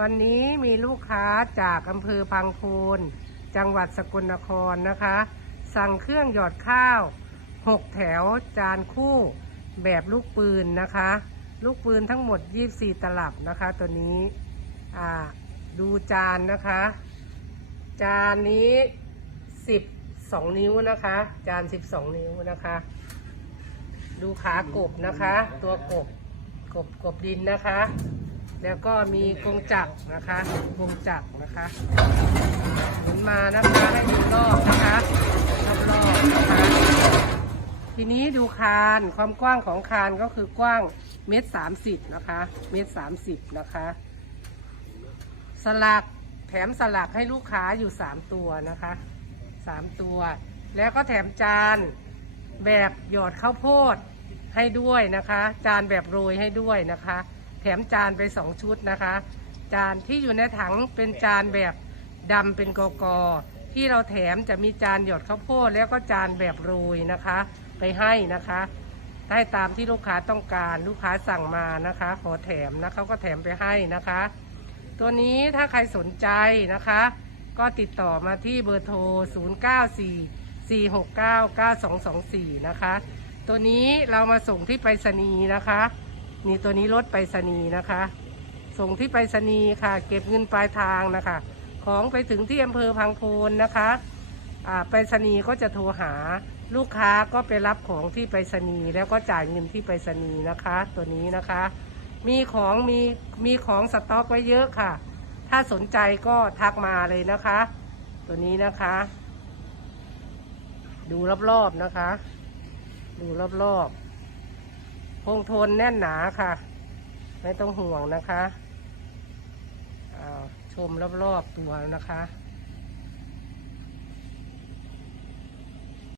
วันนี้มีลูกค้าจากอำเภอพังโคนจังหวัดสกลนครนะคะ สั่งเครื่องหยอดข้าว 6 แถวจานคู่แบบลูกปืนนะคะ ลูกปืนทั้งหมด 24 ตลับนะคะ ตัวนี้ดูจานนะคะ จานนี้ 12 นิ้วนะคะ จาน 12 นิ้วนะคะ ดูขากบนะคะ ตัวกบกบกบดินนะคะ แล้วก็มีกรงจักรนะคะกรงจักรนะคะหมุนมานะคะให้ดูรอบนะคะรอบๆนะคะทีนี้ดูคานความกว้างของคานก็คือกว้างเมตรสามสิบนะคะเมตรสามสิบนะคะ สลักแถมสลักให้ลูกค้าอยู่สามตัวนะคะสามตัว แล้วก็แถมจานแบบหยอดข้าวโพดให้ด้วยนะคะ จานแบบโรยให้ด้วยนะคะ ถมจานไปสองชุดนะคะ จานที่อยู่ในถังเป็นจานแบบดำเป็นกอกอที่เราแถมจะมีจานหยดข้าวโพดแล้วก็จานแบบโรยนะคะ ไปให้นะคะได้ตามที่ลูกค้าต้องการลูกค้าสั่งมานะคะ ขอแถมนะเขาก็แถมไปให้นะคะ ตัวนี้ถ้าใครสนใจนะคะ ก็ติดต่อมาที่เบอร์โทร 094 469 9224 นะคะ ตัวนี้เรามาส่งที่ไปรษณีย์นะคะ นี่ตัวนี้รถไปรษณีย์นะคะ ส่งที่ไปรษณีย์ค่ะ เก็บเงินปลายทางนะคะ ของไปถึงที่อำเภอพังโพนนะคะไปรษณีย์ก็จะโทรหาลูกค้าก็ไปรับของที่ไปรษณีย์แล้วก็จ่ายเงินที่ไปรษณีย์นะคะ ตัวนี้นะคะ มีของมีมีของสต็อกไว้เยอะค่ะ ถ้าสนใจก็ทักมาเลยนะคะ ตัวนี้นะคะ ดูรอบๆนะคะ ดูรอบๆ คงทนแน่นหนาค่ะ ไม่ต้องห่วงนะคะอ้าวชมรอบๆตัวนะคะ